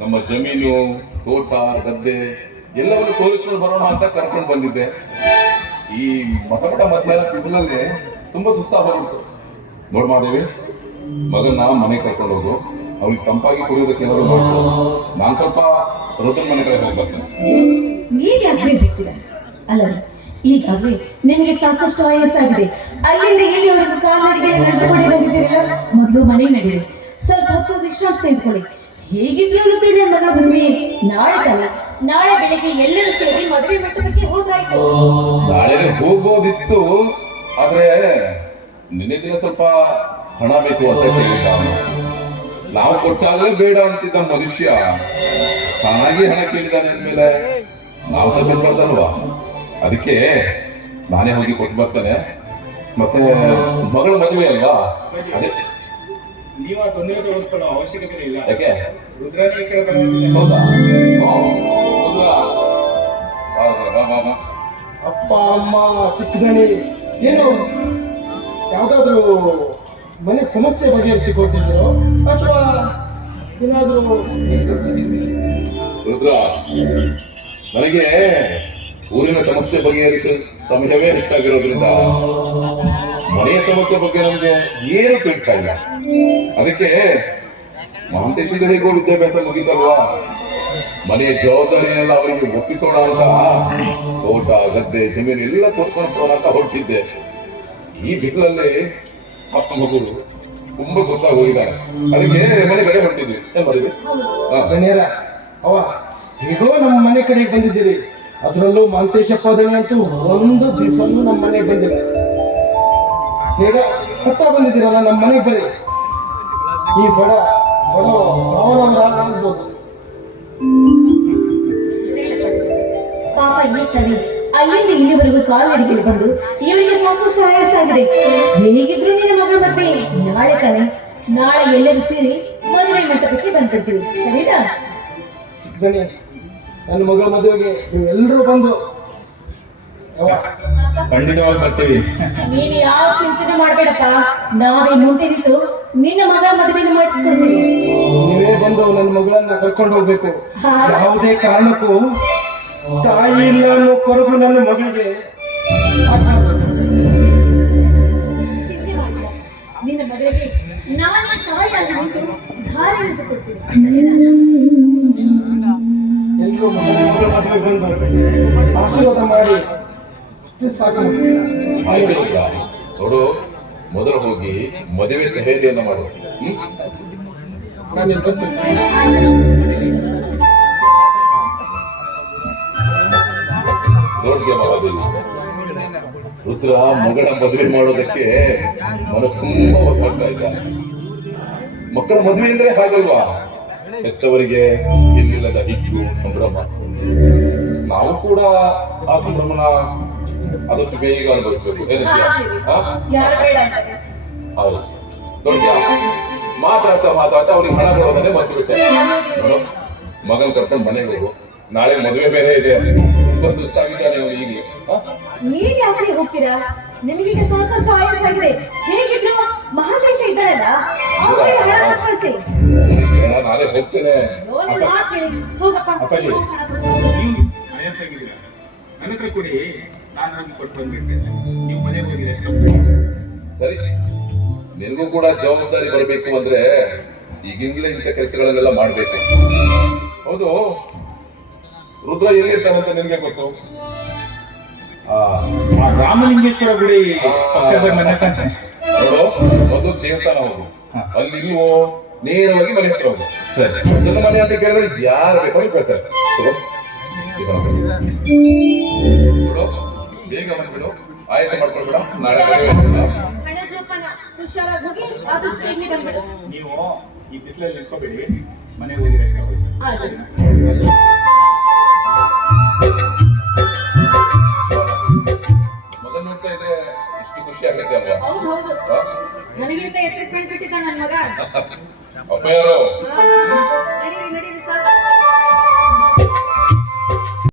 ನಮ್ಮ ಜಮೀನು, ತೋಟ, ಗದ್ದೆ ಎಲ್ಲವನ್ನು ತೋರಿಸ್ಕೊಂಡು ಬರೋಣ ಅಂತ ಕರ್ಕೊಂಡು ಬಂದಿದ್ದೆ. ಈ ಮಠ ಮಠ ಮಧ್ಯಾಹ್ನ ಬಿಸಿಲಲ್ಲಿ ತುಂಬಾ ಸುಸ್ತಾಗ್ಬಿಡ್ತು ನೋಡ್ ಮಾದೇವಿ ಮಗನ ಮನೆ ಕರ್ಕೊಂಡು ಹೋಗು. ಅವ್ರಿಗೆ ತಂಪಾಗಿ ಕುಡಿಯೋದಕ್ಕೆ ಏನಾದ್ರು ಮಾಡ್ಕೊ. ನಾನ್ ಸ್ವಲ್ಪ ರುದ್ರನ್ ಮನೆ ಕಡೆ ಹೋಗಿ ಬರ್ತೇನೆ. ನೀವ್ ಯಾಕೆ ಹೋಗ್ತೀರಾ ಅಲ್ಲ ಈಗಾಗಲೇ ನಿಮಗೆ ಸಾಕಷ್ಟು ವಯಸ್ಸಾಗಿದೆ ಅಲ್ಲಿಂದ ಇಲ್ಲಿವರೆಗೂ ಕಾಲ್ನಡಿಗೆ ನಡೆದುಕೊಂಡು ಬಂದಿದ್ದೀರಲ್ಲ? ಮೊದಲು ಮನೆ ನಡೀರಿ. ಸ್ವಲ್ಪ ಹೊತ್ತು ವಿಶ್ರಾಂತಿ ತೆಗೆದುಕೊಳ್ಳಿ. ಹೇಗಿದ್ರು ಮಗಳ ಮದುವೆ ನಾಳೆ ತಾನೆ ನಾಳೆ ಬೆಳಿಗ್ಗೆ ಎಲ್ಲರೂ ಸೇರಿ ಮದುವೆ ಮಂಟಪಕ್ಕೆ ಹೋದ್ರಾಯ್ತು. ನಾಳೆನೆ ಹೋಗ್ಬೋದಿತ್ತು. ಆದ್ರೆ ನಿನ್ನೆ ದಿನ ಸ್ವಲ್ಪ ಹಣ ಬೇಕು ಅಂತ ಕೇಳಿದ್ದ. ನಾವು ಕೊಟ್ಟಾಗಲೇ ಬೇಡ ಅಂತಿದ್ದ ಮನುಷ್ಯ. ತಾನಾಗಿ ಹಣ ಕೇಳಿದಾನೆ ಅಂದ್ಮೇಲೆ ನಾವು ತಪ್ಪಿಸ್ಬಾರ್ದಲ್ವಾ? ಅದಕ್ಕೆ ನಾನೇ ಹೋಗಿ ಕೊಟ್ಟು ಬರ್ತಾನೆ. ಮತ್ತೆ ಮಗಳ ಮದುವೆ ಅಲ್ವಾ? ಅದೇ. ನೀವು ಆ ತೊಂದರೆ ತೋರಿಸ್ಕೊಳ್ಳೋ ಅವಶ್ಯಕತೆ ಇಲ್ಲ. ಯಾಕೆ? ರುದ್ರನೇ ಈ ಹೌದಾ. ಹೌದಾ? ಅಪ್ಪ ಅಮ್ಮ ಚಿಕ್ಕದಣಿ ಏನು? ಯಾವುದಾದ್ರೂ ಮನೆ ಸಮಸ್ಯೆ ಬಗೆಹರಿಸಿಕೊಟ್ಟಿದ್ದೀರೋ ಅಥವಾ ಏನಾದರೂ ರುದ್ರ ನನಗೆ ಊರಿನ ಸಮಸ್ಯೆ ಬಗೆಹರಿಸಿದ ಸಮಯವೇ ಹೆಚ್ಚಾಗಿರೋದ್ರಿಂದ ಮನೆಯ ಸಮಸ್ಯೆ ಬಗ್ಗೆ ನಮಗೆ ಏನು ತಿಳ್ತಾ ಇಲ್ಲ. ಅದಕ್ಕೆ ಮಹಾಂತೇಶ್ವರಿಗೂ ವಿದ್ಯಾಭ್ಯಾಸ ಮುಗಿತಲ್ವಾ? ಮನೆಯ ಜವಾಬ್ದಾರಿಯನ್ನೆಲ್ಲ ಅವರಿಗೆ ಒಪ್ಪಿಸೋಣ ಅಂತ ತೋಟ, ಗದ್ದೆ, ಜಮೀನು ಎಲ್ಲ ತೋರಿಸ್ಕೊಂಡು ಅಂತ ಹೊರಟಿದ್ದೆ. ಈ ಬಿಸಿಲಲ್ಲಿ ಅಪ್ಪ ಮಗುರು ತುಂಬಾ ಸುತ್ತ ಹೋಗಿದ್ದಾರೆ. ಅದಕ್ಕೆ ಮನೆ ಬೆಳೆ ಹೊರಟಿದ್ವಿ. ಅವ ಹೇಗೋ ನಮ್ಮ ಮನೆ ಕಡೆಗೆ ಬಂದಿದ್ದೀರಿ. ಅದರಲ್ಲೂ ಮಾಂತೇಶಪ್ಪ ದಣಿ ಅಂತೂ ಒಂದು ದಿವಸಲ್ಲೂ ನಮ್ಮ ಮನೆಗೆ ಬಂದಿಲ್ಲ. ಹೇಗ? ಹತ್ರ ಬಂದಿದ್ದೀರಲ್ಲ ನಮ್ಮ ಮನೆಗೆ ಬರಿ ಈ ಬಡ ಬಡ ಅವನವರ ಆಗ್ಬೋದು ಪಾಪ ಈ ತಲೆ. ಅಲ್ಲಿಂದ ಇಲ್ಲಿವರೆಗೂ ಕಾಲ್ನಡಿಗೆಯಲ್ಲಿ ಬಂದು ಇವರಿಗೆ ಸಾಕಷ್ಟು ವಯಸ್ಸಾಗಿದೆ ಹೇಗಿದ್ರು ನಿನ್ನ ಮಗಳ ಮದುವೆ? ನಾಳೆ ತಾನೆ. ನಾಳೆ ಎಲ್ಲರೂ ಸೇರಿ ಮದುವೆ ಮಂಟಪಕ್ಕೆ ಬಂದ್ಬಿಡ್ತೀವಿ. ಸರಿನಾ? ಚಿಕ್ಕದಣಿ ನನ್ನ ಮಗಳ ಮದುವೆಗೆ ಎಲ್ಲರೂ ಬಂದು ಖಂಡಿತವಾಗಿ ಬರ್ತೀವಿ. ನೀನು ಯಾವ ಚಿಂತನೆ ಮಾಡ್ಬೇಡಪ್ಪ ನಾವೇ ಮುಂದೆ ನಿಂತು ನಿನ್ನ ಮದುವೆನ ಮಾಡಿಸ್ಕೊಡ್ತೀವಿ ನೀವೇ ಬಂದು ನನ್ನ ಮಗಳನ್ನ ಕರ್ಕೊಂಡು ಹೋಗ್ಬೇಕು. ಯಾವುದೇ ಕಾರಣಕ್ಕೂ ತಾಯಿ ಇಲ್ಲ ಅನ್ನೋ ಕೊರಗು ನನ್ನ ಮಗಳಿಗೆ. ಚಿಂತೆ ಮಾಡ್ಬೇಡ. ನಿನ್ನ ಮಗಳಿಗೆ ನಾನೇ ತಾಯಿಯಾಗಿ ನಿಂತು ಕೊಡ್ತೀನಿ. ಮದುವೆ ಬಂದು ಆಶೀರ್ವಾದ ಮಾಡಿ. ನೋಡು ಮೊದಲು ಹೋಗಿ ಮದುವೆ ತಯಾರಿಯನ್ನು ಮಾಡಬೇಕು ನಾನು ಬರ್ತೀನಿ ರುದ್ರ ಮಗಳ ಮದುವೆ ಮಾಡೋದಕ್ಕೆ ಮನಸ್ಸು ತುಂಬಾ ಒತ್ತಾಡ್ತಾ ಇದ್ದ ಮಕ್ಕಳ ಮದುವೆ ಅಂದ್ರೆ ಹಾಗಲ್ವಾ? ಹೆತ್ತವರಿಗೆ ಎಲ್ಲಿಲ್ಲದ ಹಿಗ್ಗು ಸಂಭ್ರಮ. ನಾವು ಕೂಡ ಆ ಸಂಭ್ರಮನ ಆದಷ್ಟು ಬೇಗ ಅನುಭವಿಸ್ಬೇಕು. ಹೌದು. ನೋಡ್ತೀಯ? ಮಾತಾಡ್ತಾ ಮಾತಾಡ್ತಾ ಅವ್ರಿಗೆ ಹಣ ಬರೋದನ್ನೇ ಮರ್ತು ಬಿಟ್ಟೆ ಮಗನ್ ಕರ್ಕೊಂಡು ಮನೆಗೆ ಹೋಗು. ನಾಳೆ ಮದುವೆ ಬೇರೆ ಇದೆ ತುಂಬಾ ಸುಸ್ತಾಗಿದ್ದಾನೆ ಅವ್ರು ಈಗಲೇ? ನೀವ್ ಯಾಕೆ ಹೋಗ್ತೀರಾ? ನಿಮಗೀಗ ಸಾಕಷ್ಟು ಆಗಿದೆ ಹೇಗಿದ್ರು ಮಹಾದೇಶ ಇದ್ದಾರಲ್ಲ ಅವ್ರಿಗೆ ಹಣ ಕಳಿಸಿ. ನಾನೇ ಹೋಗ್ತೇನೆ. ಹೋಗಪ್ಪ. ನನ್ನ ಹತ್ರ ಕೊಡಿ ನಾನು ಹೋಗಿ ಕೊಟ್ಟು ಬಂದ್ಬಿಡ್ತೇನೆ. ನೀವು ಮನೆಗೆ ಹೋಗಿ ರೆಸ್ಟ್ ಸರಿ. ನಿನಗೂ ಕೂಡ ಜವಾಬ್ದಾರಿ ಬರಬೇಕು ಅಂದ್ರೆ ಈಗಿಂದಲೇ ಇಂಥ ಕೆಲಸಗಳನ್ನೆಲ್ಲ ಮಾಡಬೇಕು. ಹೌದು. ರುದ್ರ ಎಲ್ಲಿರ್ತಾನಂತ ನಿನಗೆ ಗೊತ್ತು? ಆ. ರಾಮಲಿಂಗೇಶ್ವರ ಗುಡಿ ಪಕ್ಕದ ಮನೆ ತಾನೆ. ನೋಡು ಮೊದಲು ದೇವಸ್ಥಾನ ಹೋಗು. ಅಲ್ಲಿ ನೀವು ನೇರವಾಗಿ ಮನೆ ಹತ್ರ ಹೋಗು. ಸರಿ. ನನ್ನ ಮನೆ ಅಂತ ಕೇಳಿದ್ರೆ ಯಾರು ಬೇಕಾದ್ರೂ ಕೇಳ್ತಾರೆ. ನೋಡು. ಬೇಗ ಬಂದ್ಬಿಡು. ಆಯಾಸ ಮಾಡ್ಕೊಳ್ಬೇಡ. ನಾಳೆ ಮದುವೆ ಹಣ ಜೋಪಾನ. ಹುಷಾರಾಗಿ ಹೋಗಿ ಆದಷ್ಟು ಇಲ್ಲಿ ಬಂದ್ಬಿಡು. ನೀವು ಈ ಬಿಸಿಲಲ್ಲಿ ನಿಂತ್ಕೋಬೇಡಿ. ಮನೆಗೆ ಹೋಗಿ ರೆಸ್ಟ್. ಮೊದಲು ನೋಡ್ತಾ ಇದ್ರೆ ಇಷ್ಟು ಖುಷಿ ಆಗುತ್ತೆ ಅಲ್ವಾ? ಹೌದು ಹೌದು. ಹಾ? ನನಗಿಂತ ಎತ್ತಕ್ಕೆ ಬೆಳೆದ್ಬಿಟ್ಟಿದ್ದ ನನ್ನ ಮಗ. ಅಪ್ಪ ಯಾರು.